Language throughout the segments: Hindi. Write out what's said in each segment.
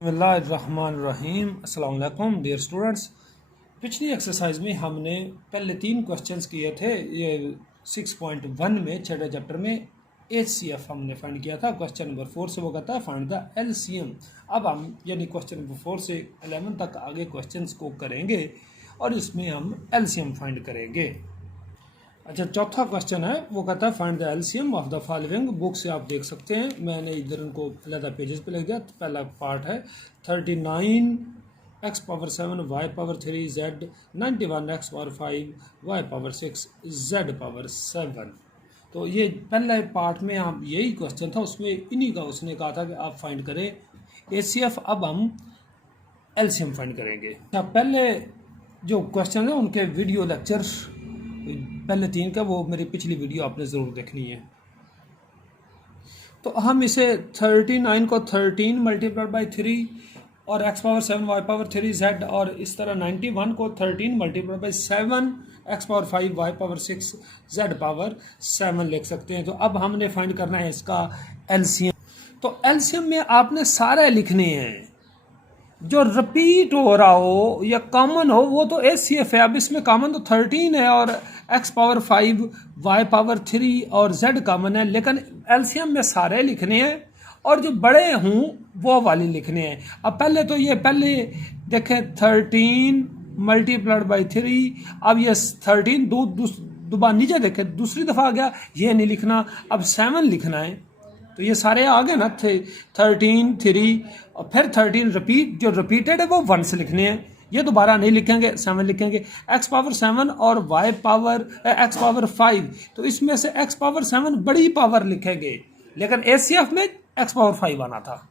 बिस्मिल्लाहिर्रहमानिर्रहीम। अस्सलाम वालेकुम डियर स्टूडेंट्स। पिछली एक्सरसाइज में हमने पहले 3 क्वेश्चंस किए थे। ये 6.1 में छठे चैप्टर में HCF हमने फाइंड किया था। क्वेश्चन नंबर 4 से वो कहता है फाइंड द LCM। अब हम यानी क्वेश्चन नंबर 4 से 11 तक आगे क्वेश्चंस को करेंगे और इसमें हम LCM फाइंड करेंगे। अच्छा, चौथा क्वेश्चन है, वो कहता है find the LCM of the following. Book से आप देख सकते हैं, मैंने इधर इनको अलग पेजेस पे लिख दिया। तो पहला पार्ट है 39 x power 7 y power 3 z 91 x power 5 y power 6 z power 7। तो ये पहले पार्ट में आप यही क्वेश्चन था, उसमें इन्हीं का उसने कहा था कि आप फाइंड करें HCF। अब हम एलसीएम फाइंड करेंगे। अच्छा, पहले जो क्वेश्चन है उनके वीडियो लेक्चर्स पहले 3 का, वो मेरी पिछली वीडियो आपने ज़रूर देखनी है। तो हम इसे 39 को 13 मल्टीप्लाइड बाई 3 और x power 7 y power 3 z, और इस तरह 91 को 13 multiplied by 7 x power 5 y power 6 z power 7 लिख सकते हैं। तो अब हमने फाइंड करना है इसका एलसीएम। तो एलसीएम में आपने सारे लिखने हैं, जो रिपीट हो रहा हो या कॉमन हो वो तो HCF है। अब इसमें कॉमन तो 13 है और x पावर 5 y पावर 3 और z कॉमन है, लेकिन एलसीएम में सारे लिखने हैं और जो बड़े हों वो वाले लिखने हैं। अब पहले तो ये पहले देखें 13 मल्टीप्लाइड बाई 3। अब ये 13 दोबारा नीचे देखें दूसरी दफ़ा आ गया, ये नहीं लिखना, अब 7 लिखना है। तो ये सारे आ गए ना, 13 3 और फिर 13 रिपीट, जो रिपीटेड है वो 1 से लिखने हैं, ये दोबारा नहीं लिखेंगे, 7 लिखेंगे। x पावर 7 और y पावर x पावर 5, तो इसमें से x पावर 7 बड़ी पावर लिखेंगे, लेकिन HCF में x पावर 5 आना था।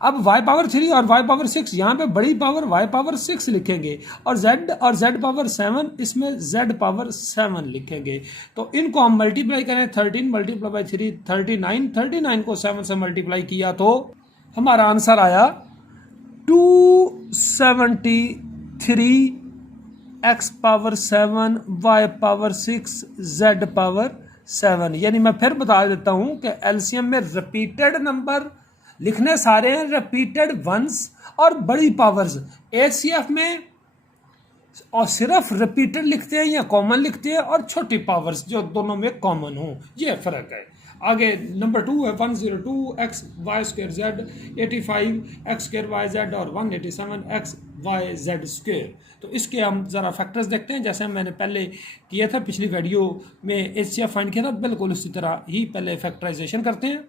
अब y पावर 3 और y पावर 6, यहाँ पे बड़ी पावर y पावर 6 लिखेंगे, और z पावर 7, इसमें z पावर 7 लिखेंगे। तो इनको हम मल्टीप्लाई करें, 13 मल्टीप्लाई बाई 3 39 को 7 से मल्टीप्लाई किया तो हमारा आंसर आया 273 x power 7 y power 6 z power 7। यानी मैं फिर बता देता हूं कि एलसीएम में रिपीटेड नंबर लिखने सारे हैं, रिपीटेड वंस और बड़ी पावर्स। HCF में और सिर्फ रिपीटेड लिखते हैं या कॉमन लिखते हैं, और छोटी पावर्स जो दोनों में कॉमन हो, ये फर्क है। आगे नंबर 2 है 102 x y square z 85 x square y z और 187 x y z स्क्वायर। तो इसके हम ज़रा फैक्टर्स देखते हैं, जैसे मैंने पहले किया था पिछली वीडियो में HCF फाइंड किया था, बिल्कुल इसी तरह ही पहले फैक्टराइजेशन करते हैं।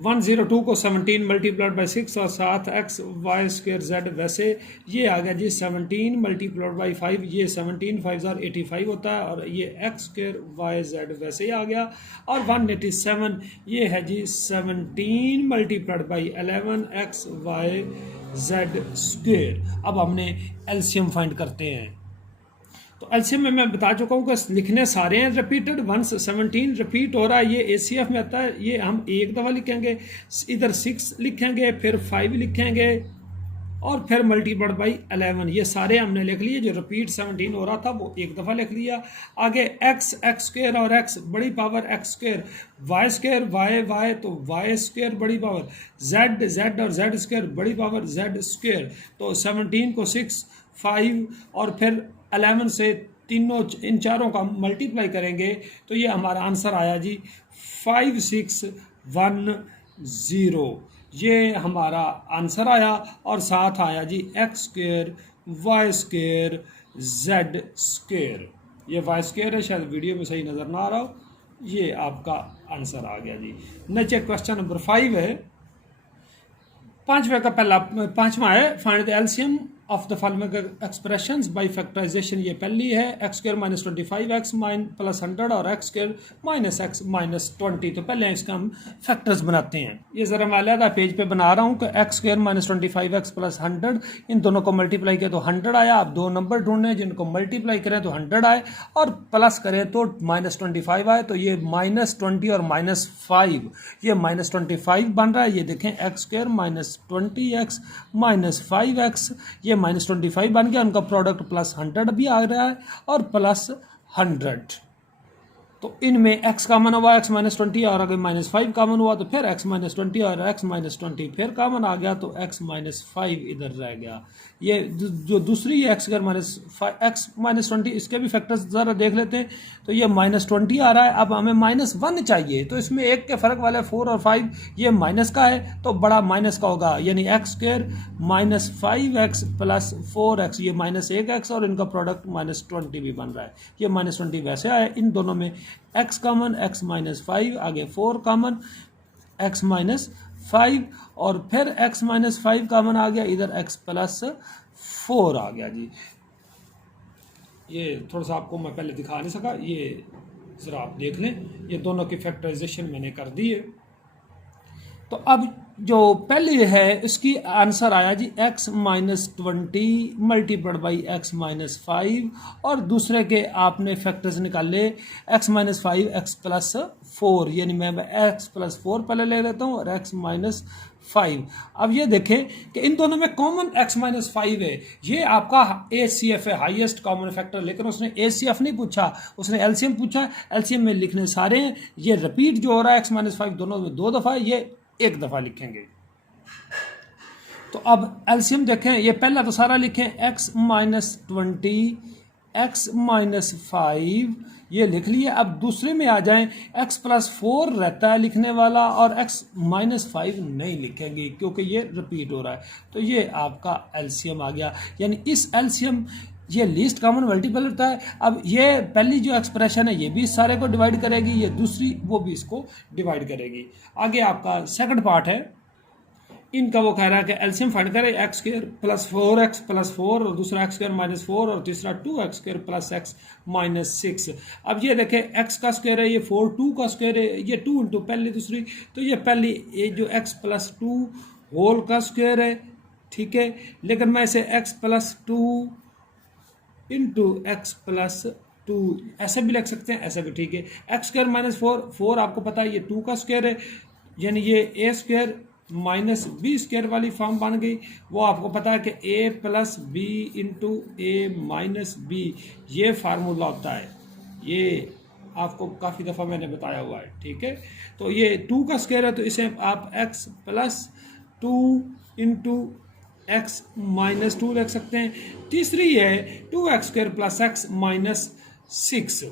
102 को 17 मल्टीप्लाइड बाई 6 और 7 x y स्क्वायर z, वैसे ये आ गया जी 17 मल्टीप्लाइड बाई 5, ये 17 5 85 होता है, और ये x स्क्वायर y z वैसे ही आ गया। और 187 ये है जी 17 multiplied by 11 x y z square. अब हमने एलसीएम फाइंड करते हैं। तो एलसीएम में मैं बता चुका हूँ कि लिखने सारे हैं रिपीटेड वंस। 17 रिपीट हो रहा है, ये HCF में आता है, ये हम एक दफ़ा लिखेंगे, इधर 6 लिखेंगे, फिर 5 लिखेंगे और फिर मल्टीप्लाइड बाई 11। ये सारे हमने लिख लिए। जो रिपीट 17 हो रहा था वो एक दफ़ा लिख लिया। आगे x स्क्वायर और x बड़ी power x square, y square y तो y स्क्वायर बड़ी पावर, z और z स्क्वायर बड़ी पावर z स्क्वायर। तो 17 को 6 5 और फिर 11 से तीनों इन चारों का मल्टीप्लाई करेंगे तो ये हमारा आंसर आया जी 5610। ये हमारा आंसर आया, और साथ आया जी x square y square z square. ये y स्क्वायर है, शायद वीडियो में सही नज़र ना आ रहा हो, ये आपका आंसर आ गया जी। नीचे क्वेश्चन नंबर 5 है, पांचवा है find the LCM of the following expressions by factorisation. ये पहली है x square minus 25 x plus 100 और x square minus x minus 20। तो पहले इसका हम फैक्टर्स बनाते हैं। ये ज़रा मैं अलग पेज पे बना रहा हूँ कि x square minus 25 x plus 100, इन दोनों को मल्टीप्लाई किया तो 100 आया। अब दो नंबर ढूंढने जिनको मल्टीप्लाई करें तो 100 आए और प्लस करें तो माइनस 25 आए। तो ये माइनस 20 और माइनस 5, ये माइनस 25 बन रहा है। ये देखें x square minus 20x minus 5x, ये माइनस 25 बन गया। उनका प्रोडक्ट प्लस 100 भी आ रहा है और प्लस 100। तो इनमें x कॉमन हुआ x माइनस 20 और आगे -5 कॉमन हुआ तो फिर x माइनस 20 और x माइनस 20 फिर कॉमन आ गया तो x माइनस 5 इधर रह गया। ये जो दूसरी है x माइनस 20 इसके भी फैक्टर्स ज़रा देख लेते हैं। तो ये -20 आ रहा है, अब हमें -1 चाहिए तो इसमें एक के फ़र्क वाले 4 और 5 ये माइनस का है तो बड़ा माइनस का होगा, यानी x² minus 5x plus 4x ये -1x और इनका प्रोडक्ट -20 भी बन रहा है। ये -20 वैसे आया, इन दोनों में x कॉमन x माइनस 5 आगे 4 कॉमन x माइनस 5 और फिर x माइनस 5 कॉमन आ गया, इधर x प्लस 4 आ गया जी। ये थोड़ा सा आपको मैं पहले दिखा नहीं सका, ये ज़रा आप देख लें, ये दोनों की फैक्टराइजेशन मैंने कर दी है। तो अब जो पहले है इसकी आंसर आया जी x minus 20 multiplied by X minus 5 और दूसरे के आपने फैक्टर्स निकाले x माइनस 5 x प्लस 4, यानी मैं x प्लस 4 पहले ले लेता हूँ और x माइनस 5। अब ये देखें कि इन दोनों में कॉमन x माइनस 5 है, ये आपका ACF है हाईएस्ट कॉमन फैक्टर, लेकिन उसने ACF नहीं पूछा, उसने LCM पूछा। LCM में लिखने सारे हैं, ये रिपीट जो हो रहा है x माइनस 5 दोनों में 2 दफ़ा, ये एक दफ़ा लिखेंगे। तो अब एलसीएम देखें, ये पहला तो सारा लिखें x माइनस 20 x माइनस 5 ये लिख लिया। अब दूसरे में आ जाएं, x प्लस 4 रहता है लिखने वाला और x माइनस 5 नहीं लिखेंगे क्योंकि ये रिपीट हो रहा है। तो ये आपका एलसीएम आ गया, यानी इस एलसीएम ये लीस्ट कॉमन मल्टीपल होता है। अब ये पहली जो एक्सप्रेशन है ये भी इस सारे को डिवाइड करेगी, ये दूसरी वो भी इसको डिवाइड करेगी। आगे आपका सेकंड पार्ट है, इनका वो कह रहा है कि एलसीएम फाइंड करें x² प्लस 4x प्लस 4 और दूसरा x² माइनस 4 और तीसरा 2x² प्लस x माइनस 6। अब ये देखें x का स्क्वायर है, ये 4 2 का स्क्वायर है, ये 2 इंटू पहली दूसरी, तो ये पहली ये जो x प्लस 2 होल का स्क्वायर है, ठीक है। लेकिन मैं इसे x plus 2 into x plus 2 ऐसे भी लिख सकते हैं, ऐसे भी ठीक है। x² माइनस 4 आपको पता है ये 2 का स्क्वायर है, यानी ये a² माइनस b² वाली फॉर्म बन गई। वो आपको पता है कि a plus B into A minus B ये फार्मूला होता है, ये आपको काफ़ी दफ़ा मैंने बताया हुआ है, ठीक है। तो ये 2 का स्क्वायर है तो इसे आप x plus 2 into x minus 2 लिख सकते हैं। तीसरी है 2x² प्लस x माइनस 6,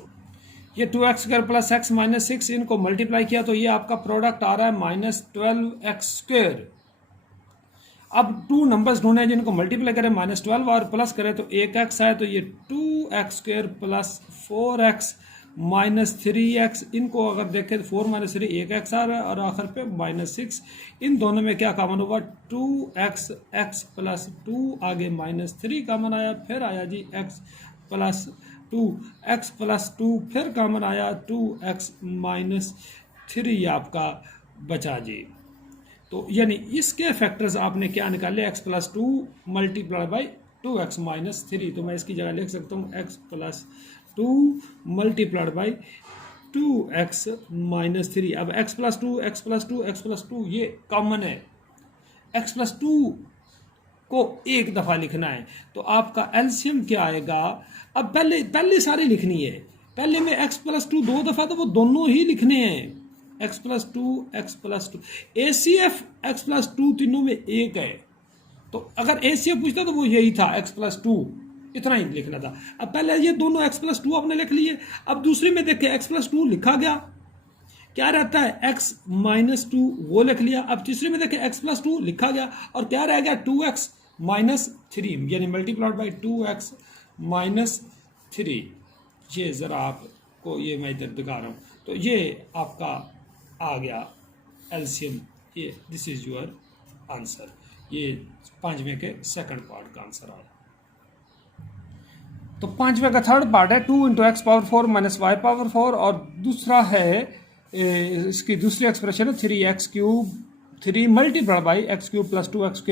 ये 2x² प्लस x माइनस 6 इनको मल्टीप्लाई किया तो ये आपका प्रोडक्ट आ रहा है -12x²। अब 2 नंबर्स ढूंढे जिनको मल्टीप्लाई करें -12 और प्लस करें तो 1x है, तो ये 2x² plus 4x minus 3x, इनको अगर देखें तो 4 माइनस 3 1x आ रहा है और आखिर पे -6। इन दोनों में क्या कॉमन हुआ 2x x प्लस 2 आगे -3 कॉमन आया, फिर आया जी x प्लस 2 x प्लस 2 फिर कॉमन आया 2x माइनस 3 आपका बचा जी। तो यानी इसके फैक्टर्स आपने क्या निकाले x plus 2 multiply by 2x minus 3, तो मैं इसकी जगह लिख सकता हूँ x plus 2 multiplied by 2x minus 3। अब x plus 2 x plus 2 x plus 2 ये कॉमन है, x प्लस 2 को एक दफ़ा लिखना है तो आपका एलसीएम क्या आएगा। अब पहले सारी लिखनी है, पहले में x प्लस 2 2 दफ़ा तो वो दोनों ही लिखने हैं, x plus 2 x plus 2 ACF x plus 2 तीनों में एक है, तो अगर ACF पूछता तो वो यही था x प्लस 2, इतना ही लिखना था। अब पहले ये दोनों x प्लस 2 आपने लिख लिए। अब दूसरे में देखें x प्लस 2 लिखा गया, क्या रहता है x माइनस 2 वो लिख लिया। अब तीसरे में देखें x प्लस 2 लिखा गया और क्या रह गया 2x माइनस 3, यानी मल्टीप्लाइड बाई 2x माइनस 3। ये ज़रा आपको ये मैं इधर दिखा रहा हूँ, तो ये आपका आ गया एलसीएम, ये दिस इज योर आंसर। ये पांचवें के सेकंड पार्ट का आंसर आया। तो पांचवें का थर्ड पार्ट है 2 into X power 4 minus Y power 4 और दूसरा है इसकी दूसरी एक्सप्रेशन है 3x³ 3 multiply by x³ plus 2x²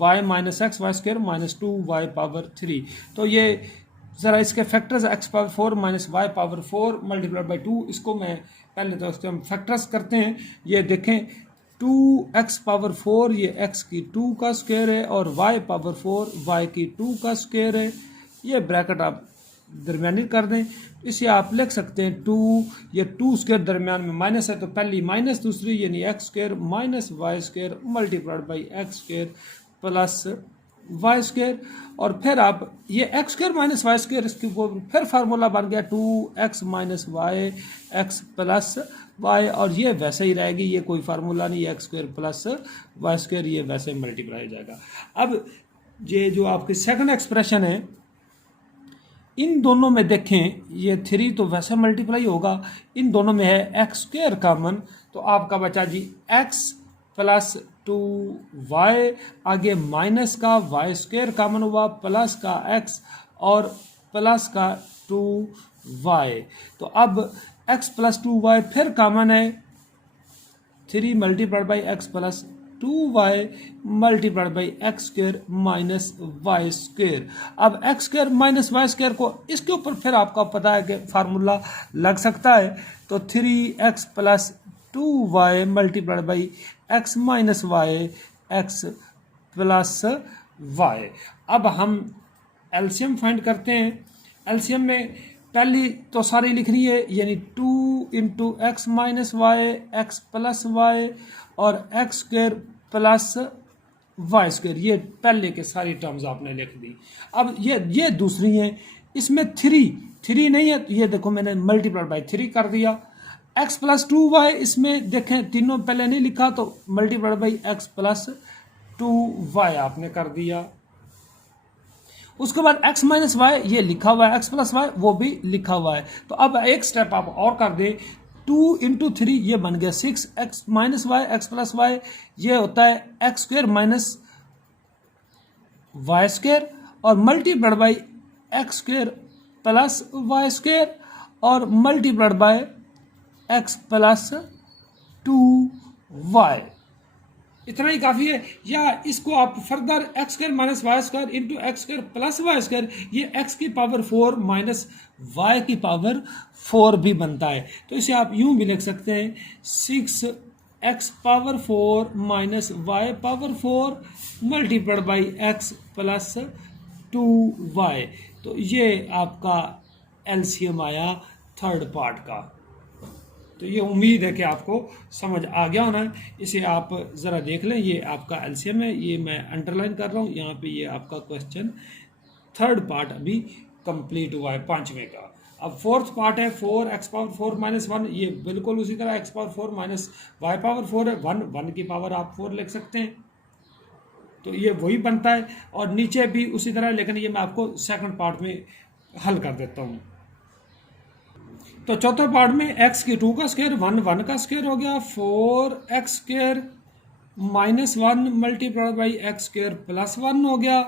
y minus X Y square minus 2y power 3। तो ये ज़रा इसके factors x power 4 minus Y power 4 multiply by 2, इसको मैं पहले तो इसके हम फैक्टर्स करते हैं। ये देखें 2x पावर 4 ये x की 2 का स्क्वायर है और y पावर 4 y की 2 का स्क्वायर है। ये ब्रैकेट आप दरमियानी कर दें, इसे आप लिख सकते हैं 2, ये 2 स्क्वायर दरमियान में माइनस है तो पहली माइनस दूसरी यानी X square minus Y square multiplied by X square plus Y square. और फिर आप ये X square minus Y square इसके ऊपर फिर फार्मूला बन गया 2x minus Y X plus Y, और ये वैसे ही रहेगी, ये कोई फार्मूला नहीं, X square plus Y square ये वैसे मल्टीप्लाई हो जाएगा। अब ये जो आपकी सेकंड एक्सप्रेशन है इन दोनों में देखें, ये 3 तो वैसे मल्टीप्लाई होगा, इन दोनों में है एक्स स्क्वायर कॉमन, तो आपका बचा जी एक्स प्लस 2y, आगे माइनस का वाई स्क्वायर कॉमन हुआ प्लस का x और प्लस का 2y। तो अब x प्लस 2y फिर कॉमन है, 3 multiplied by X plus 2y multiplied by X square minus Y square. अब X square minus Y square को इसके ऊपर फिर आपका पता है कि फार्मूला लग सकता है, तो 3x plus 2y multiplied by X minus Y X plus Y. अब हम एलसीएम फाइंड करते हैं। एलसीएम में पहली तो सारी लिखनी है, यानी 2 into X minus Y X plus Y और X square plus Y square, ये पहले के सारी टर्म्स आपने लिख दी। अब ये दूसरी हैं, इसमें 3 नहीं है, ये देखो मैंने मल्टीप्लाइड बाई 3 कर दिया। x प्लस 2y इसमें देखें तीनों पहले नहीं लिखा तो multiplied by X plus 2y आपने कर दिया। उसके बाद x माइनस वाई ये लिखा हुआ है, x प्लस वाई वो भी लिखा हुआ है। तो अब एक स्टेप आप और कर दें, 2 इंटू 3 ये बन गया 6, x minus Y X plus Y ये होता है X square minus Y square और multiplied by X square plus Y square और multiplied by X plus 2y। इतना ही काफ़ी है, या इसको आप further X square minus Y square into X square plus Y square, ये एक्स की पावर 4 माइनस वाई की पावर 4 भी बनता है। तो इसे आप यूं भी लिख सकते हैं 6x power 4 minus Y power 4 multiplied by X plus 2y। तो ये आपका एलसीएम आया थर्ड पार्ट का। तो ये उम्मीद है कि आपको समझ आ गया होना है। इसे आप ज़रा देख लें, ये आपका एलसीएम है, ये मैं अंडरलाइन कर रहा हूँ यहाँ पे, ये आपका क्वेश्चन थर्ड पार्ट अभी कंप्लीट हुआ है 5वें का। अब फोर्थ पार्ट है 4x पावर 4 माइनस 1, ये बिल्कुल उसी तरह x power 4 minus Y power 4 है, 1 की पावर आप 4 लिख सकते हैं, तो ये वही बनता है। और नीचे भी उसी तरह, लेकिन ये मैं आपको सेकंड पार्ट में हल कर देता हूँ। तो चौथे पार्ट में x की 2 का स्क्वायर 1 का स्क्वायर हो गया, 4x square minus 1 multiplied by X square plus 1 हो गया।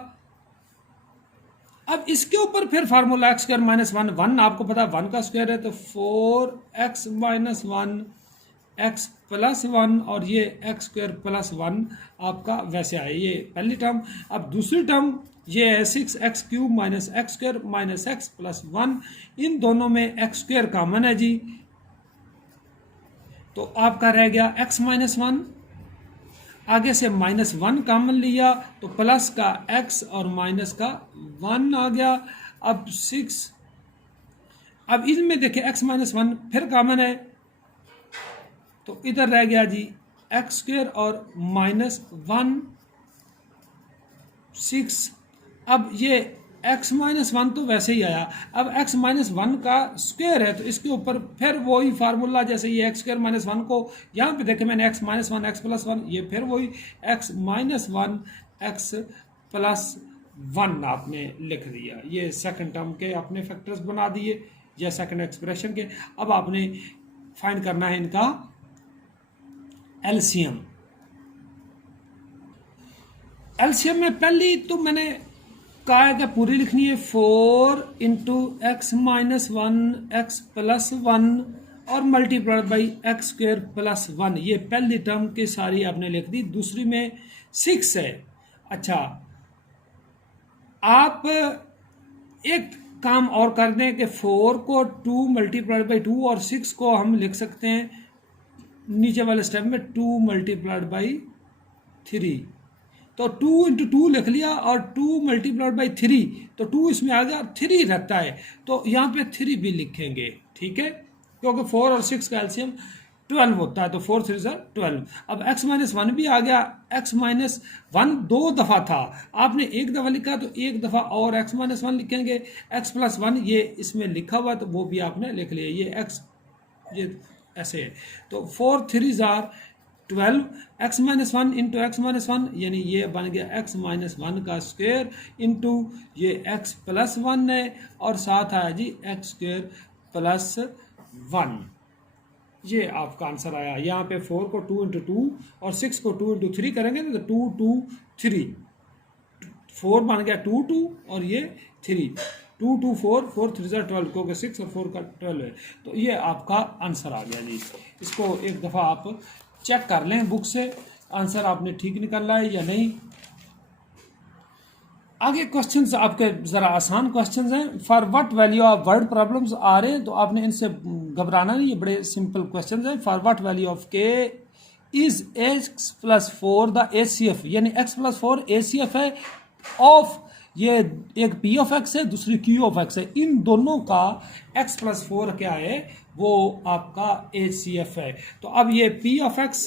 अब इसके ऊपर फिर फार्मूला एक्स स्क्वायर माइनस 1 आपको पता है 1 का स्क्वायर है, तो 4x माइनस 1 एक्स प्लस 1 और ये एक्स स्क्वायर प्लस 1 आपका वैसे आए, ये पहली टर्म। अब दूसरी टर्म ये है 6x cube minus x square minus x plus 1, इन दोनों में एक्स स्क्वायर कॉमन है जी, तो आपका रह गया x माइनस 1, आगे से माइनस 1 कॉमन लिया तो प्लस का x और माइनस का 1 आ गया। अब 6, अब इनमें देखिए x माइनस 1 फिर कॉमन है, तो इधर रह गया जी एक्स स्क्वायर और माइनस 1 6। अब ये x माइनस 1 तो वैसे ही आया, अब x माइनस 1 का स्क्वायर है तो इसके ऊपर फिर वही फार्मूला, जैसे ये एक्स स्क्वायर माइनस 1 को यहाँ पे देखे मैंने x माइनस 1 एक्स प्लस 1, ये फिर वही x माइनस 1 एक्स प्लस 1 आपने लिख दिया। ये सेकंड टर्म के आपने फैक्टर्स बना दिए या सेकंड एक्सप्रेशन के। अब आपने फाइंड करना है इनका एलसीएम। एलसीएम में पहली तो मैंने कहा है कि पूरी लिखनी है 4 into X minus 1 x plus 1 और multiplied by X square plus 1, ये पहली टर्म की सारी आपने लिख दी। दूसरी में 6 है। अच्छा, आप एक काम और कर दें कि 4 को 2 मल्टीप्लाइड बाई 2 और 6 को हम लिख सकते हैं नीचे वाले स्टेप में 2 मल्टीप्लाइड बाई 3, तो 2 इंटू 2 लिख लिया और 2 मल्टीप्लाइड बाई 3, तो 2 इसमें आ गया, 3 रहता है तो यहाँ पे 3 भी लिखेंगे, ठीक है, क्योंकि 4 और 6 का एलसीएम 12 होता है, तो 4 3 12। अब x माइनस 1 भी आ गया, x माइनस 1 2 दफ़ा था, आपने एक दफ़ा लिखा तो एक दफ़ा और x माइनस 1 लिखेंगे, x प्लस 1 ये इसमें लिखा हुआ तो वो भी आपने लिख लिया, ये x ये ऐसे है, तो 4 3 12, x minus 1 into X minus 1 यानी ये बन गया x माइनस 1 का स्क्वायर इंटू ये x प्लस 1 है और साथ आया जी x स्क्वायर प्लस 1। ये आपका आंसर आया। यहाँ पे 4 को 2 इंटू 2 और 6 को 2 इंटू 3 करेंगे तो 2 2 3, 4 बन गया 2 2 और ये 3, 2 2 4 4 3 12, क्योंकि 6 और 4 का 12 है, तो ये आपका आंसर आ गया जी। इसको एक दफ़ा आप चेक कर लें बुक से, आंसर आपने ठीक निकाला है या नहीं। आगे क्वेश्चंस आपके ज़रा आसान क्वेश्चंस हैं। For what value of word problems आ रहे हैं तो आपने इनसे घबराना नहीं, ये बड़े सिंपल क्वेश्चंस हैं। For what value of k is x plus 4 the ACF, यानी x प्लस 4 ACF है ऑफ, ये एक P ऑफ x है दूसरी Q ऑफ x है, इन दोनों का x प्लस 4 क्या है, वो आपका ACF है। तो अब ये P ऑफ x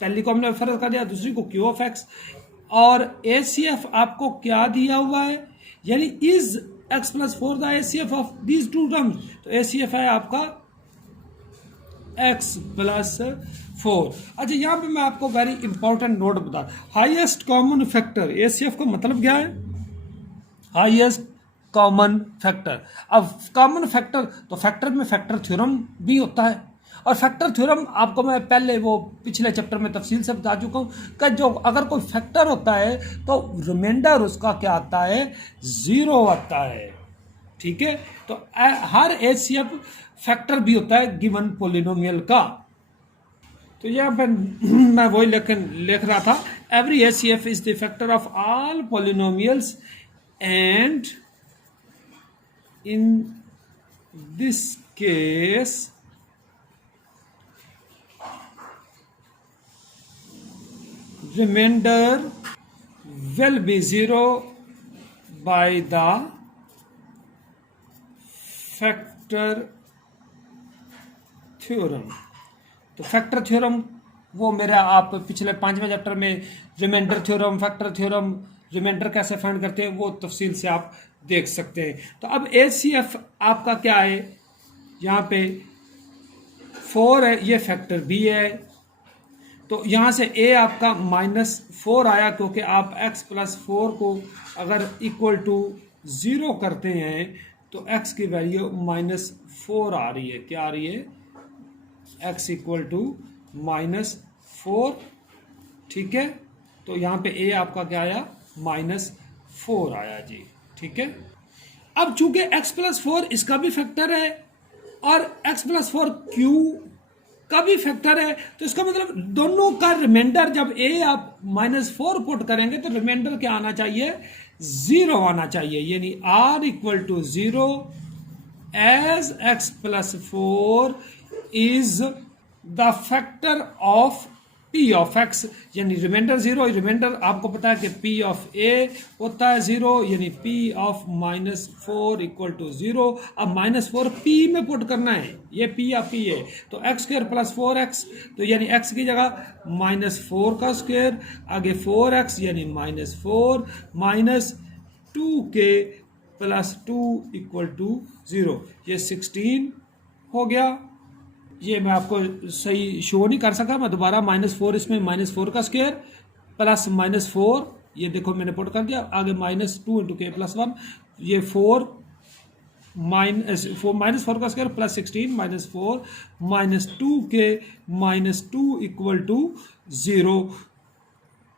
पहली को हमने फर्ज कर दिया, दूसरी को Q ऑफ x, और ACF आपको क्या दिया हुआ है, यानी is x plus 4 the ACF of these two terms, तो ACF है आपका x प्लस 4। अच्छा यहाँ पे मैं आपको वेरी इंपॉर्टेंट नोट बता, हाईएस्ट कॉमन फैक्टर ACF का मतलब क्या है, हाईएस्ट कॉमन फैक्टर। अब कॉमन फैक्टर तो फैक्टर में फैक्टर थ्योरम भी होता है, और फैक्टर थ्योरम आपको मैं पहले वो पिछले चैप्टर में तफसील से बता चुका हूँ कि जो अगर कोई फैक्टर होता है तो रिमाइंडर उसका क्या आता है, 0 आता है, ठीक है। तो हर ACF फैक्टर भी होता है गिवन पोलिनोमियल का। तो यहाँ पर मैं वही लिख रहा था, every ACF is the factor of all polynomials and in this case remainder will be 0 by the factor theorem. तो फैक्टर थ्योरम वो मेरा आप पिछले 5वें चैप्टर में remainder theorem, factor theorem, remainder कैसे फाइंड करते हैं वो तफसील से आप देख सकते हैं। तो अब ACF आपका क्या है, यहाँ पे 4 है, ये फैक्टर B है, तो यहाँ से A आपका -4 आया, क्योंकि आप x प्लस 4 को अगर इक्वल टू 0 करते हैं तो x की वैल्यू -4 आ रही है, क्या आ रही है, x इक्वल टू -4, ठीक है। तो यहाँ पे A आपका क्या आया, -4 आया जी, ठीक है। अब चूंकि x प्लस 4 इसका भी फैक्टर है और x प्लस 4 Q का भी फैक्टर है, तो इसका मतलब दोनों का रिमाइंडर जब A आप -4 पुट करेंगे तो रिमाइंडर क्या आना चाहिए, 0 आना चाहिए, यानी R equal to 0 as x plus 4 is the factor of P of x, यानी रिमाइंडर 0, रिमाइंडर आपको पता है कि P ऑफ A होता है 0, यानी P ऑफ -4 इक्वल टू 0। अब -4 P में पुट करना है, ये P या P है, तो x स्क्वायर प्लस 4x, तो यानी x की जगह -4 का स्क्वायर, आगे 4x यानी -4 -2k प्लस 2 इक्वल टू 0, ये 16 हो गया। ये मैं आपको सही शो नहीं कर सका, मैं दोबारा -4 इसमें -4 का स्क्वायर प्लस -4, ये देखो मैंने पुट कर दिया, आगे -2 इंटू के प्लस 1, ये 4 -4 का square plus 16 -4 -2k -2 equal to 0,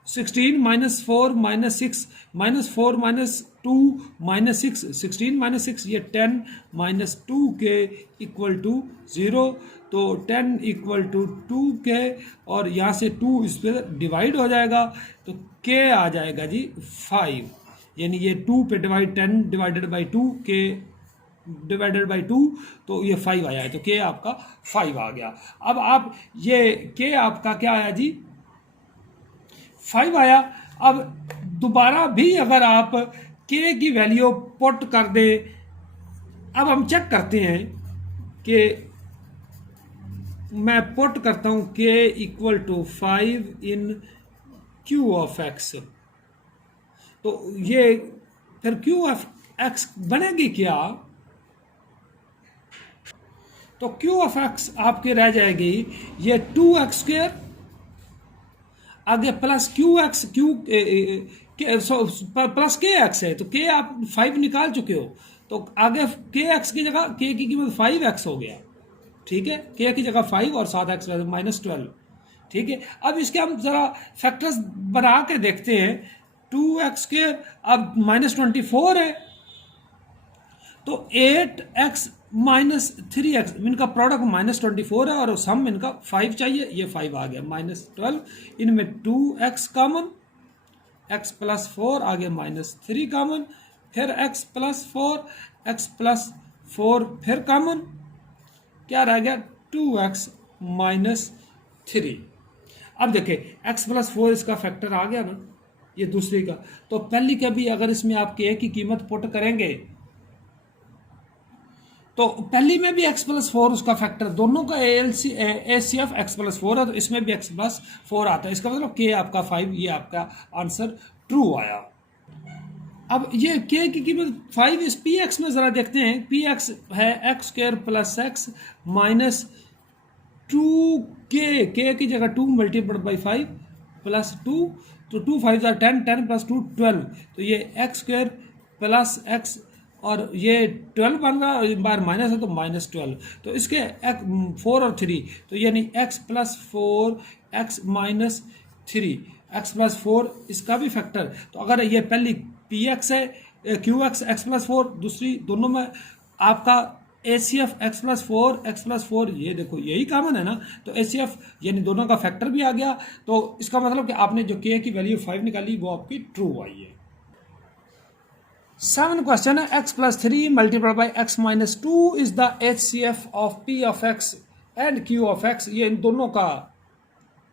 16 -4 -6 -4 -2 -6, 16 -6 ये 10 -2k इक्वल टू 0, तो 10 इक्वल टू 2k, और यहाँ से 2 इस पर डिवाइड हो जाएगा तो k आ जाएगा जी 5, यानी ये 2 पे 10 divided by 2, k divided by 2, तो ये 5 आया है, तो k आपका 5 आ गया। अब आप ये k आपका क्या आया जी, 5 आया। अब दोबारा भी अगर आप के की वैल्यू पुट कर दें, अब हम चेक करते हैं कि मैं पुट करता हूं K equal to 5 in Q of X, तो ये फिर क्यू ऑफ एक्स बनेगी क्या? तो क्यू ऑफ एक्स आपके रह जाएगी ये 2x², आगे plus Q x Q plus के एक्स है, तो के आप 5 निकाल चुके हो, तो आगे के एक्स की जगह के की कीमत 5x हो गया, ठीक है, के की जगह 5 और 7x -12, ठीक है। अब इसके हम जरा फैक्टर्स बना के देखते हैं। 2x² अब -24 है, तो 8x -3x इनका प्रोडक्ट -24 है और सम इनका 5 चाहिए, ये 5 आ गया -12, इनमें 2x कॉमन, x + 4 आगे -3 कॉमन, फिर x + 4 x + 4 फिर कॉमन, क्या रह गया 2x -3। अब देखिए x + 4 इसका फैक्टर आ गया ना, ये दूसरी का, तो पहली का भी अगर इसमें आप के की कीमत पुट करेंगे तो पहली में भी x + 4 उसका फैक्टर, दोनों का ACF x + 4 है, तो इसमें भी x + 4 आता है, इसका मतलब k आपका 5, ये आपका आंसर ट्रू आया। अब ये k की कीमत 5 इस px में जरा देखते हैं, px है x² + x minus 2k, k की जगह 2 × 5 + 2, तो 2 5 10, 10 + 2 12, तो ये x² + x और ये 12 बन रहा है, बार माइनस है तो -12, तो इसके 4 और 3, तो यानी x + 4 x -3 x + 4 इसका भी फैक्टर, तो अगर ये पहली px है qx x + 4, दूसरी दोनों में आपका ACF x + 4 x + 4, ये देखो यही कॉमन है ना, तो ACF यानी दोनों का फैक्टर भी आ गया, तो इसका मतलब कि आपने जो k की वैल्यू 5 निकाली वो आपकी ट्रू आई है। 7 क्वेश्चन है, x + 3 × x - 2 is the HCF of P of x and Q of x, ये इन दोनों का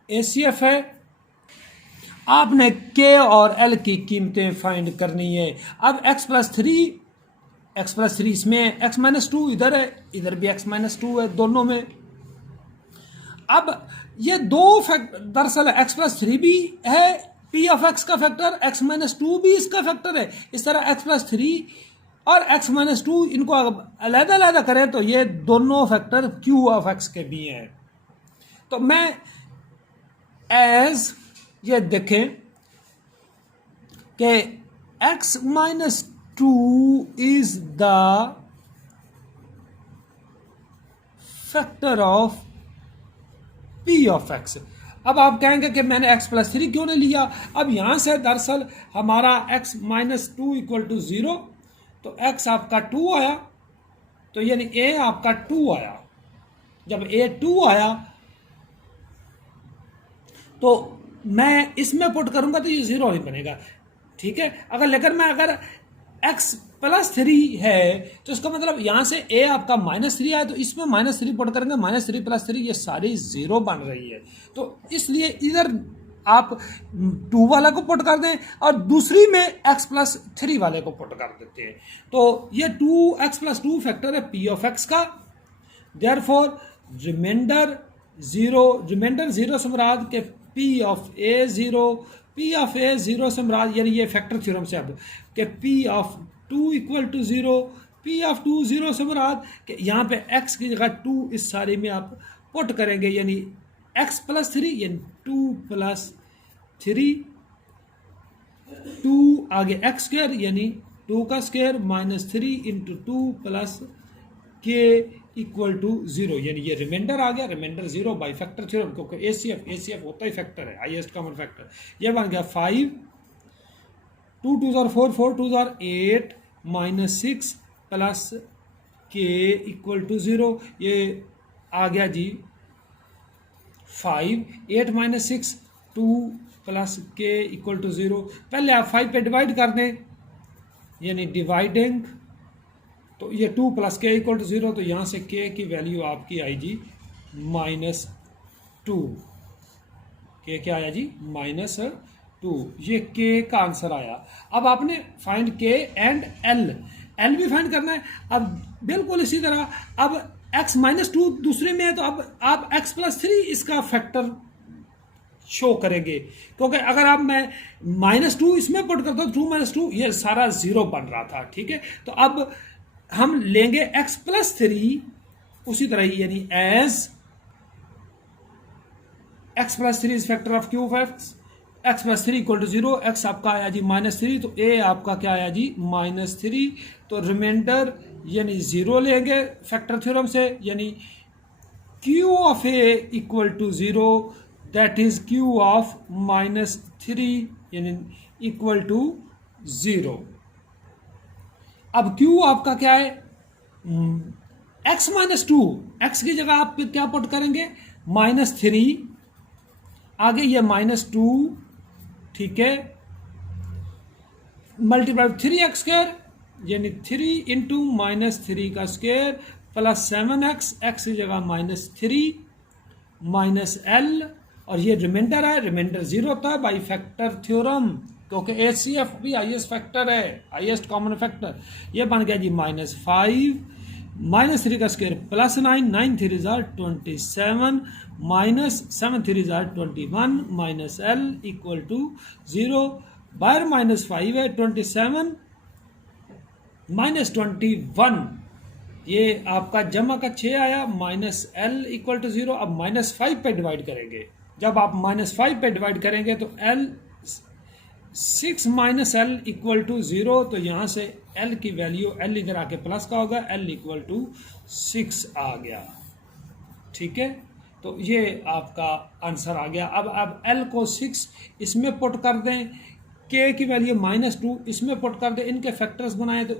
ACF है। आपने K और L की कीमतें फाइंड करनी है। अब x + 3 इसमें x - 2 इधर है, इधर भी x - 2 है, दोनों में। अब ये दो दरअसल x + 3 भी है P of x का फैक्टर, x - 2 भी इसका फैक्टर है, इस तरह x + 3 और x - 2 इनको अलग अलग करें तो ये दोनों फैक्टर Q of x के भी हैं। तो मैं एज ये देखें कि x - 2 is the factor of P of x। अब आप कहेंगे कि मैंने x + 3 क्यों नहीं लिया? अब यहां से दरअसल हमारा x - 2 = 0, तो x आपका 2 आया, तो यानी a आपका 2 आया। जब a 2 आया तो मैं इसमें पुट करूंगा तो ये 0 नहीं बनेगा, ठीक है। अगर x + 3 है तो इसका मतलब यहां से a आपका -3 आया, तो इसमें -3 पुट करेंगे, -3 + 3 ये सारी 0 बन रही है, तो इसलिए इधर आप 2 वाला को पुट कर दें और दूसरी में x + 3 वाले को पुट कर देते हैं, तो ये 2x + 2 फैक्टर है P of x का। देयरफॉर रिमाइंडर 0 से मुराद के P of a 0 से मुराद, यानी ये फैक्टर थ्योरम से अब कि P of 2 = 0, P of 2 0 से मुराद कि यहाँ पे x की जगह 2 इस सारे में आप पुट करेंगे, यानी x + 3 यानी 2 + 3, 2 आगे x² यानी 2 का स्क्वायर -3 × 2 + k = 0, यानी ये रिमाइंडर आ गया, रिमाइंडर 0 बाई फैक्टर थ्योरम, क्योंकि ACF होता ही फैक्टर है, हाईएस्ट कॉमन फैक्टर। ये बन गया 5, 2 2 are 4, 4 2 are 8 -6 + k = 0, ये आ गया जी 5, 8 - 6 2 + k = 0। पहले आप 5 पे डिवाइड कर दें, यानी डिवाइडिंग, तो ये 2 + k = 0, तो यहाँ से k की वैल्यू आपकी आई जी -2, k क्या आया जी -2। 2, ये के का आंसर आया। अब आपने फाइंड के एंड एल भी फाइंड करना है। अब बिल्कुल इसी तरह अब x माइनस 2 दूसरे में है, तो अब आप x प्लस 3 इसका फैक्टर शो करेंगे, क्योंकि अगर आप मैं -2 इसमें पुट करता हूँ, 2 माइनस 2 ये सारा जीरो बन रहा था, ठीक है। तो अब हम लेंगे x प्लस 3 उसी तरह ही, यानी as x plus 3 is factor of Q of x plus 3 equal to 0, x आपका आया जी -3, तो a आपका क्या आया जी -3, तो रिमाइंडर यानी 0 लेंगे फैक्टर थ्योरम से, यानी q of a equal to 0, that is q of -3 यानी इक्वल टू 0। अब q आपका क्या है, x माइनस 2, x की जगह आप क्या पुट करेंगे -3, आगे ये -2, ठीक है, मल्टीप्लाई 3x स्क्वायर यानी 3 इंटू -3 का स्क्वायर प्लस 7x, x की जगह -3 माइनस l, और ये रिमाइंडर है, रिमाइंडर 0 होता है बाई फैक्टर थ्योरम, क्योंकि HCF भी हाईएस्ट फैक्टर है, हाईएस्ट कॉमन फैक्टर। ये बन गया जी -5 -3 का स्क्वायर प्लस 9, 9 3 जार 27 माइनस 7 3 जार 21 माइनस l इक्वल टू 0, बाहर -5 है, 27 -21, ये आपका जमा का 6 आया, माइनस l इक्वल टू 0। अब -5 पे डिवाइड करेंगे, जब आप -5 पे डिवाइड करेंगे तो l 6 minus l equal to 0, तो यहाँ से l की वैल्यू, l इधर आके प्लस का होगा, l इक्वल टू 6 आ गया, ठीक है। तो ये आपका आंसर आ गया। अब l को 6 इसमें पुट कर दें, k की वैल्यू -2 इसमें पुट कर दें, इनके फैक्टर्स बनाएं तो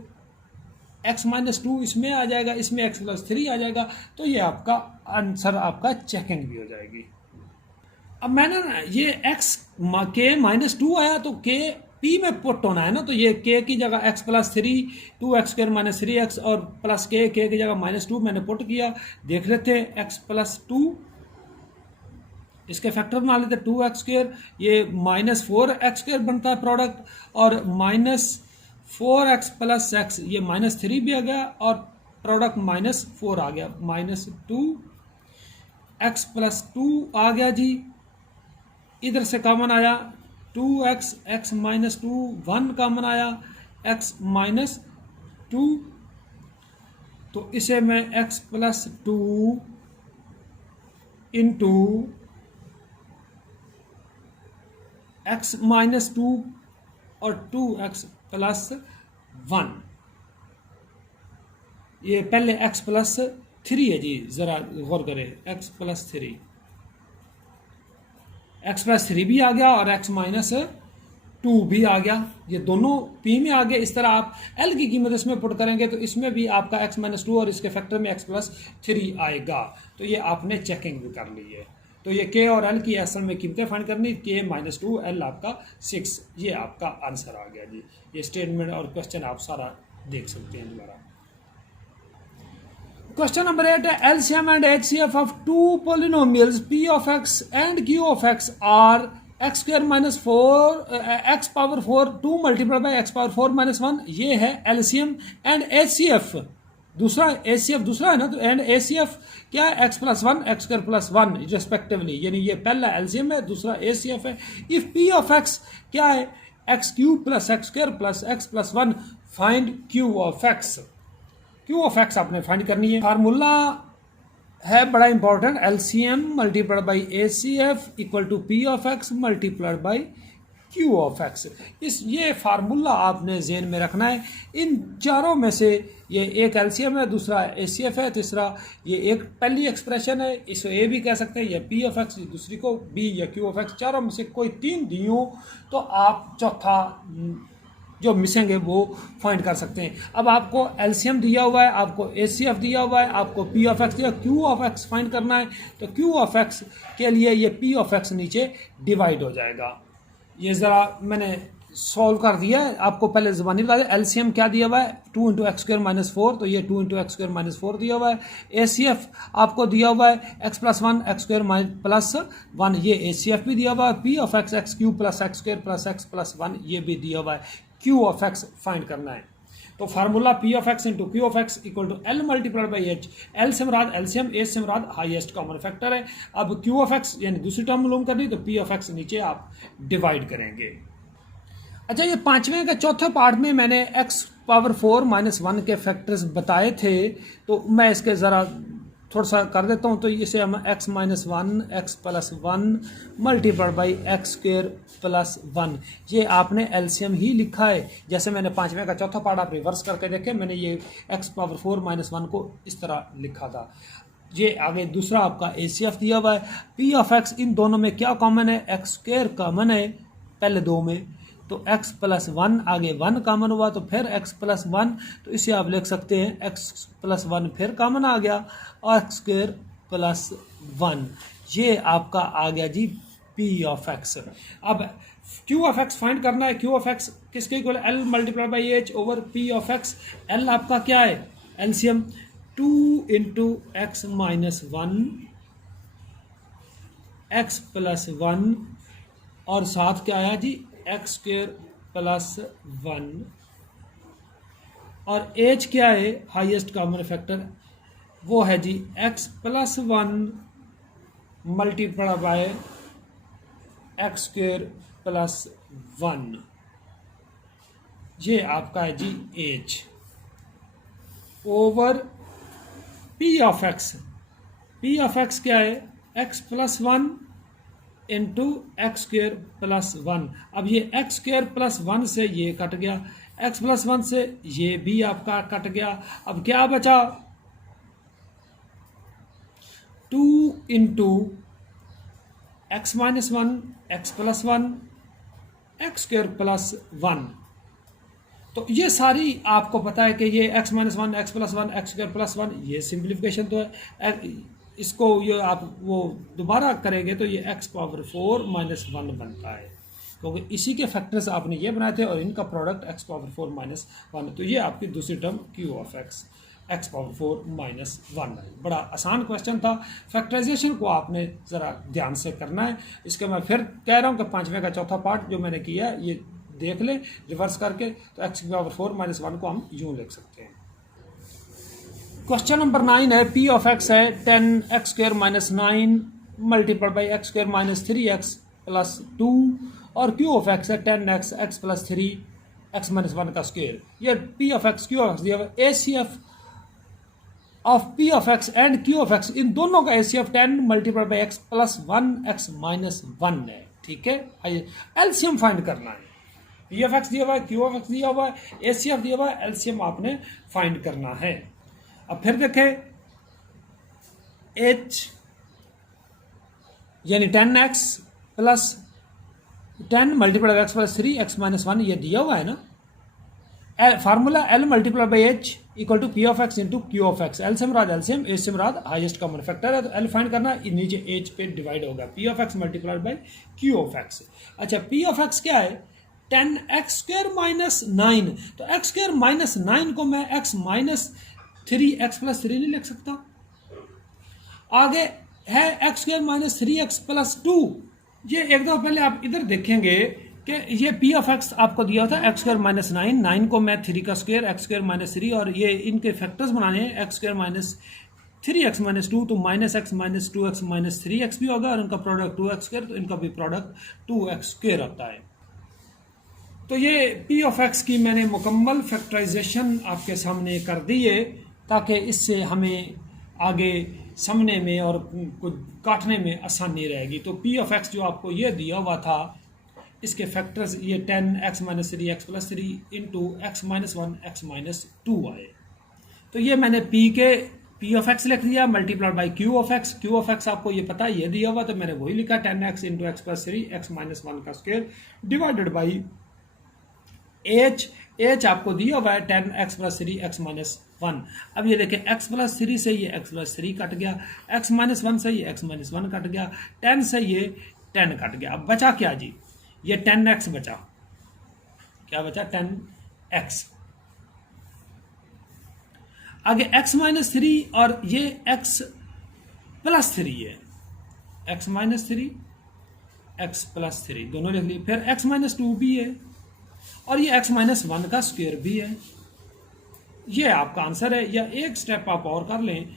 x -2 इसमें आ जाएगा, इसमें x प्लस 3 आ जाएगा, तो ये आपका आंसर, आपका चेकिंग भी हो जाएगी। अब मैंने ना ये x के -2 आया, तो k p में पुट होना है ना, तो ये k की जगह x plus 3, 2x square minus 3x और प्लस k की जगह -2 मैंने पुट किया। देख लेते हैं x प्लस 2, इसके फैक्टर बना लेते, 2x स्क्वायर, ये -4x स्क्वायर बनता है प्रोडक्ट, और -4x प्लस x, ये -3 भी आ गया और प्रोडक्ट -4 आ गया, -2x प्लस 2 आ गया जी, इधर से कॉमन आया 2x, x -2 1 कॉमन आया, x -2, तो इसे मैं x प्लस 2 इंटू x -2 और 2x प्लस 1, ये पहले x प्लस 3 है जी, जरा गौर करें, x प्लस 3, x प्लस 3 भी आ गया और x -2 भी आ गया, ये दोनों p में आ गए। इस तरह आप l की कीमत इसमें पुट करेंगे तो इसमें भी आपका x -2 और इसके फैक्टर में x प्लस 3 आएगा, तो ये आपने चेकिंग भी कर ली है। तो ये k और l की असल में कीमतें फाइंड करनी, k -2, l आपका 6, ये आपका आंसर आ गया जी। ये स्टेटमेंट और क्वेश्चन आप सारा देख सकते हैं दोबारा। क्वेश्चन नंबर 8 है, LCM and HCF of two polynomials p of x and q of x are x square minus 4 x power 4 2 multiplied by x power 4 minus 1, ये है LCM and HCF। दूसरा HCF दूसरा है ना, तो एंड HCF क्या है, x plus 1 x square plus 1 respectively, यानी ये पहला LCM है, दूसरा HCF है। इफ p of x क्या है, x cube plus x square plus x plus 1, find q of x। Q of X आपने फाइंड करनी है। फार्मूला है बड़ा important, LCM multiplied by ACF equal to P of X multiplied by Q of X. ये फार्मूला आपने जेन में रखना है। इन चारों में से ये एक एलसीएम है, दूसरा एसीएफ है, तीसरा ये एक पहली एक्सप्रेशन है, इसको ए भी कह सकते हैं, या पी ऑफ एक्स, दूसरी को बी या क्यू ऑफ एक्स। चारों में से कोई 3 दी हो तो आप चौथा जो मिसिंग है वो फाइंड कर सकते हैं। अब आपको एलसीएम दिया हुआ है, आपको एसीएफ दिया हुआ है, आपको पी ऑफ एक्स दिया, क्यू ऑफ एक्स फाइंड करना है। तो क्यू ऑफ एक्स के लिए ये पी ऑफ एक्स नीचे डिवाइड हो जाएगा। ये ज़रा मैंने सॉल्व कर दिया है। आपको पहले ज़बानी बता दें, एलसीएम क्या दिया हुआ है 2 इंटू एक्स स्क्र माइनस 4, तो ये 2 इंटू एक्स स्क्र माइनस 4 दिया हुआ है। एसीएफ आपको दिया हुआ है X plus 1 x square plus 1, ये एसीएफ भी दिया हुआ है। P of x x Q plus x square plus x plus 1 ये भी दिया हुआ है। क्यू ऑफ एक्स फाइंड करना है, तो formula P of X into Q of X equal to L multiplied by H. L से मुराद एलसीएम, एच से मुराद हाईएस्ट कॉमन फैक्टर है। अब क्यू ऑफ एक्स यानी दूसरी टर्म मालूम करनी, तो पी ऑफ एक्स नीचे आप डिवाइड करेंगे। अच्छा, ये पांचवें के चौथे पार्ट में मैंने एक्स पावर 4 माइनस 1 के फैक्टर्स बताए थे, तो मैं इसके ज़रा थोड़ा सा कर देता हूँ। तो इसे हम x minus 1 x plus 1 multiplied by X square plus 1, ये आपने एलसीएम ही लिखा है। जैसे मैंने पांचवें का चौथा पार्ट आप रिवर्स करके देखें, मैंने ये एक्स पावर 4 माइनस 1 को इस तरह लिखा था। ये आगे दूसरा आपका एसीएफ दिया हुआ है। पी ऑफ एक्स, इन दोनों में क्या कॉमन है, एक्स स्क्र कॉमन है पहले दो में, तो x प्लस 1 आगे 1 कॉमन हुआ, तो फिर x प्लस 1, तो इसे आप लिख सकते हैं x प्लस 1 फिर कॉमन आ गया और x स्क्र प्लस 1, ये आपका आ गया जी p ऑफ x। अब q ऑफ x फाइंड करना है। q ऑफ x किसके equal, l multiply by H over p of x। l आपका क्या है, LCM 2 into X minus 1 x plus 1 और साथ क्या आया जी एक्स स्क्र प्लस 1, और एच क्या है हाईएस्ट कॉमन फैक्टर, वो है जी X plus 1 multiply by X square plus 1, ये आपका है जी H over P of X. P of X क्या है, X plus 1 into X square plus 1। अब ये एक्स स्क्र प्लस 1 से ये कट गया, एक्स प्लस 1 से ये भी आपका कट गया। अब क्या बचा, 2 into X minus 1 x plus 1 x square plus 1। तो ये सारी आपको पता है कि ये x minus 1 x plus 1 x square plus 1, ये सिंप्लीफिकेशन तो है। इसको ये आप वो दोबारा करेंगे तो ये x पावर 4 माइनस 1 बनता है, क्योंकि इसी के फैक्टर्स आपने ये बनाए थे और इनका प्रोडक्ट x पावर 4 माइनस 1, तो ये आपकी दूसरी term q of x power 4 minus 1 है। बड़ा आसान क्वेश्चन था, फैक्टराइजेशन को आपने ज़रा ध्यान से करना है। इसके मैं फिर कह रहा हूँ कि पांचवें का चौथा पार्ट जो मैंने किया ये देख लें रिवर्स करके, तो x पावर 4 माइनस 1 को हम यूँ लिख सकते हैं। क्वेश्चन नंबर 9 है, पी ऑफ एक्स है 10 X square minus 9 multiply by X square minus 3 X plus 2, और क्यू ऑफ एक्स है 10 X X plus 3 X minus 1 का स्क्र। ये P of X Q of X दिया हुआ है। ACF of P of X and Q of X, इन दोनों का ACF 10 multiply by X plus 1 X minus 1 है। ठीक है, एलसीएम फाइंड करना है। पी ऑफ एक्स दिया हुआ है, क्यू ऑफ एक्स दिया हुआ है, एसीएफ दिया हुआ है, एलसीएम आपने फाइंड करना है। अब फिर देखें, h यानी 10x plus 10 multiply X plus 3 X minus 1 ये दिया हुआ है ना। Formula l multiply by h equal to P of X into Q of X. L से मुराद एलसीएम, एच से मुराद हाईएस्ट कॉमन फैक्टर है, तो l फाइंड करना, नीचे h पे डिवाइड होगा, P of x multiply by Q of x. अच्छा, पी ऑफ एक्स क्या है 10 एक्स स्क्र माइनस 9, तो एक्स स्क्र माइनस 9 को मैं एक्स माइनस 3 एक्स प्लस 3 नहीं लिख सकता। आगे है x square minus 3 X plus 2, ये एक दफा पहले आप इधर देखेंगे कि ये पी ऑफ एक्स आपको दिया था एक्स स्क्र माइनस 9 को मैं 3 का स्क्र एक्स स्क्र माइनस 3, और ये इनके फैक्टर्स बनाने हैं x square minus 3 X minus 2, तो minus x minus 2 x minus 3 x भी होगा, और इनका प्रोडक्ट 2 एक्स स्क्र, तो इनका भी प्रोडक्ट 2 एक्स स्क्र होता है। तो ये पी ऑफ एक्स की मैंने मुकम्मल फैक्टराइजेशन आपके सामने कर दी है, ताकि इससे हमें आगे समझने में और कुछ काटने में आसानी रहेगी। तो पी ऑफ एक्स जो आपको ये दिया हुआ था, इसके फैक्टर्स ये 10 x minus 3 X plus 3 into X minus 1 X minus 2 आए। तो ये मैंने पी ऑफ एक्स लिख दिया multiplied by Q of X. Q of x आपको ये पता है ये दिया हुआ, तो मैंने वही लिखा 10 x into x plus 3 X minus 1 का स्क्वायर डिवाइडेड बाई एच आपको दिया हुआ है 10 एक्स प्लस 3 एक्स माइनस 1। अब ये देखें एक्स प्लस 3 से ये एक्स प्लस 3 कट गया, एक्स माइनस 1 से ये एक्स माइनस 1 कट गया, 10 से ये 10 कट गया। अब बचा क्या जी, ये 10x बचा। क्या बचा 10x। आगे x माइनस 3 और ये x प्लस 3 है, x माइनस 3 x प्लस 3 दोनों लिख लिए। फिर x माइनस 2 भी है और ये x माइनस 1 का स्क्वायर भी है। ये आपका आंसर है। या एक स्टेप आप और कर लें,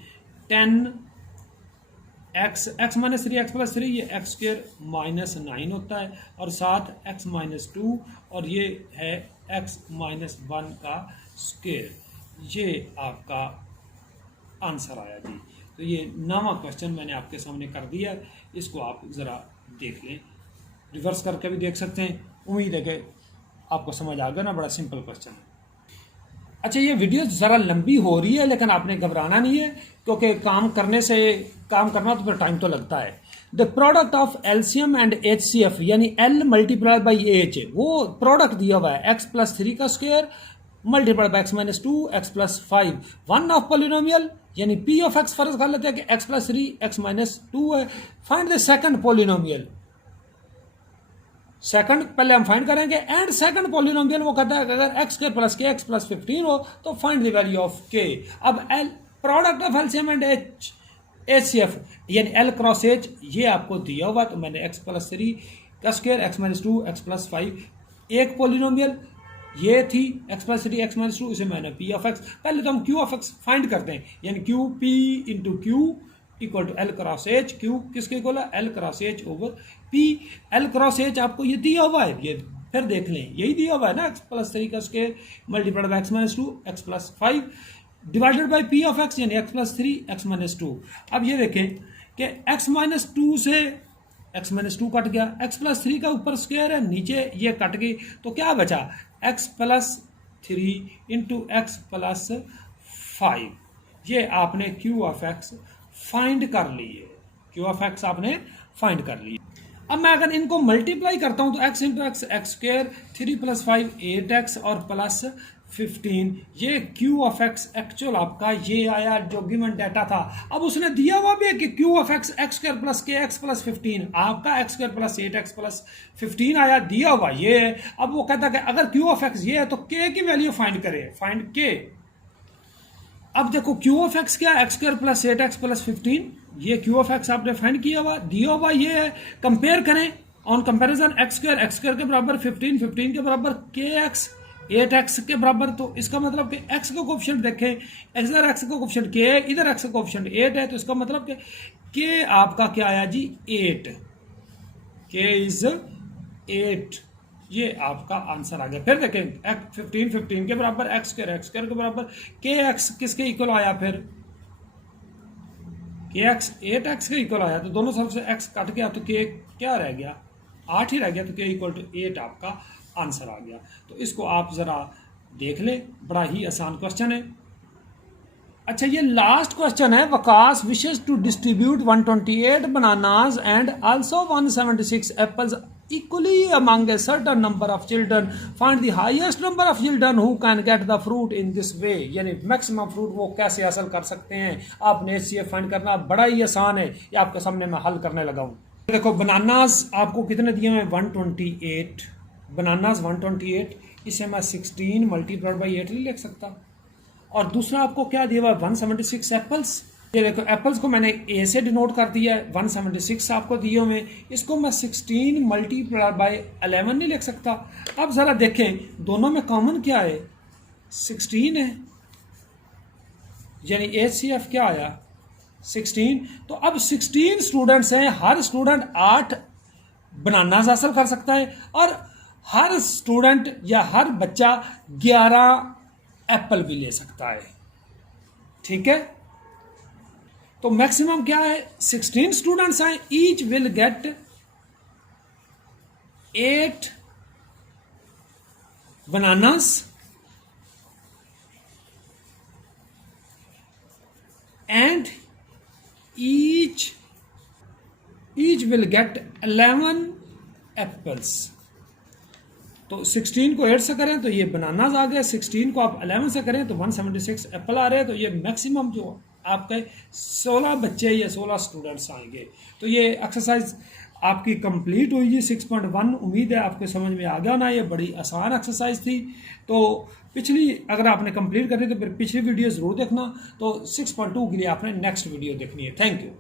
10x x minus 3 x plus 3 ये x स्क्वायर माइनस 9 होता है और साथ x माइनस 2 और ये है x माइनस 1 का स्क्वायर। ये आपका आंसर आया जी। तो ये 9वां क्वेश्चन मैंने आपके सामने कर दिया, इसको आप ज़रा देख लें, रिवर्स करके भी देख सकते हैं। उम्मीद है कि आपको समझ आ गया ना, बड़ा सिंपल क्वेश्चन है। अच्छा, ये वीडियो ज़रा लंबी हो रही है लेकिन आपने घबराना नहीं है, क्योंकि काम करना तो फिर टाइम तो लगता है। The product of LCM and HCF यानी एल मल्टीप्लाई बाई एच, वो प्रोडक्ट दिया हुआ है x प्लस 3 का square multiply by x minus 2 x plus 5 one of polynomial यानी p ऑफ x फर्ज कर लेते हैं कि x प्लस 3 x माइनस 2 है। Find the second polynomial. Second पहले हम फाइंड करेंगे एंड सेकंड पोलिनोमियल वो कहता है कि अगर x square plus k x plus 15 हो तो find the value of k। अब L product of LCM and HCF यानी l क्रॉस h ये आपको दिया हुआ, तो मैंने x प्लस 3 का square x minus 2 x plus 5 एक पोलिनोमियल ये थी x प्लस 3 x माइनस 2, इसे मैंने p ऑफ x। पहले तो हम q ऑफ x फाइंड करते हैं, यानी q p into Q equal to L cross H. Q किसके इक्वल है? L cross H over P. L cross H आपको ये दिया हुआ है, ये फिर देख लें, यही दिया हुआ है ना, एक्स प्लस 3 का square multiplied by X minus 2 x plus 5 divided by P of x यानी एक्स प्लस 3 एक्स माइनस 2। अब ये देखें कि एक्स माइनस 2 से एक्स माइनस 2 कट गया, एक्स प्लस 3 का ऊपर स्क्वायर है, नीचे ये कट गई, तो क्या बचा? X plus 3 into x plus 5। ये आपने क्यू ऑफ एक्स फाइंड कर ली है, क्यू ऑफ एक्स आपने फाइंड कर ली। अब मैं अगर इनको मल्टीप्लाई करता हूं तो x into x x square 3 plus 5 8x और प्लस 15, ये क्यू ऑफ एक्स एक्चुअल आपका ये आया जो गिवन डाटा था। अब उसने दिया हुआ भी है कि Q of x x square plus के एक्स प्लस 15, आपका x square plus 8x plus 15 आया, दिया हुआ ये है। अब वो कहता है कि अगर क्यू ऑफ एक्स ये है तो के की वैल्यू फाइंड करें, फाइंड के। अब देखो क्यू ऑफ एक्स क्या है? X square plus 8x plus 15, ये क्यू ऑफ एक्स आपने फाइंड किया हुआ, दिया हुआ ये है। कंपेयर करें, ऑन कंपैरिजन एक्स स्क्वायर के बराबर 15 15 के बराबर के एक्स 8x के बराबर, तो इसका मतलब कि x का कोएफिशिएंट देखें, इधर x का कोएफिशिएंट k है, इधर x का कोएफिशिएंट 8 है, तो इसका मतलब कि k आपका क्या आया जी? 8, k इज 8, ये आपका आंसर आ गया। फिर देखें 15 15 के बराबर एक्स स्क्वायर के बराबर के एक्स किसके इक्वल आया? फिर के एक्स 8x के इक्वल आया, तो दोनों तरफ से x कट गया तो के क्या रह गया? 8 ही रह गया, तो के इक्वल टू 8 आपका आंसर आ गया। तो इसको आप जरा देख ले, बड़ा ही आसान क्वेश्चन है। अच्छा, ये लास्ट क्वेश्चन है। Waqas wishes to distribute 128 bananas and also 176 apples equally among a certain number of children. Find the highest number of children who can get the fruit in this way. यानी मैक्सिमम फ्रूट वो कैसे हासिल कर सकते हैं? आपने इससे फाइंड करना बड़ा ही आसान है, ये आपके सामने मैं हल करने लगा हूँ। देखो बनानास आपको कितने दिए हैं? 128 बनानास 128, इसे मैं 16 मल्टीप्लाइड बाई 8 नहीं लिख सकता। और दूसरा आपको क्या दिया हुआ? 176 एप्पल्स। ये देखो एप्पल्स को मैंने ए से डिनोट कर दिया है, 176 आपको दिए हुए, इसको मैं 16 मल्टीप्लाई बाई 11 नहीं लिख सकता। अब ज़रा देखें दोनों में कॉमन क्या है? 16 है, यानी एचसीएफ क्या आया? 16। तो अब 16 स्टूडेंट्स हैं, हर स्टूडेंट 8 बनानास हासिल कर सकता है और हर स्टूडेंट या हर बच्चा 11 एप्पल भी ले सकता है, ठीक है। तो मैक्सिमम क्या है? 16 स्टूडेंट्स हैं, each will get 8 bananas and each will get 11 apples. तो 16 को 8 से करें तो ये बनानास आ गए, 16 को आप 11 से करें तो 176 एप्पल आ रहे हैं। तो ये मैक्सिमम जो आपके 16 बच्चे या 16 स्टूडेंट्स आएंगे। तो ये एक्सरसाइज आपकी कंप्लीट हुई जी 6.1। उम्मीद है आपको समझ में आ गया ना, ये बड़ी आसान एक्सरसाइज थी। तो पिछली अगर आपने कंप्लीट करनी तो फिर पिछली वीडियो ज़रूर देखना। तो 6.2 के लिए आपने नेक्स्ट वीडियो देखनी है। Thank you.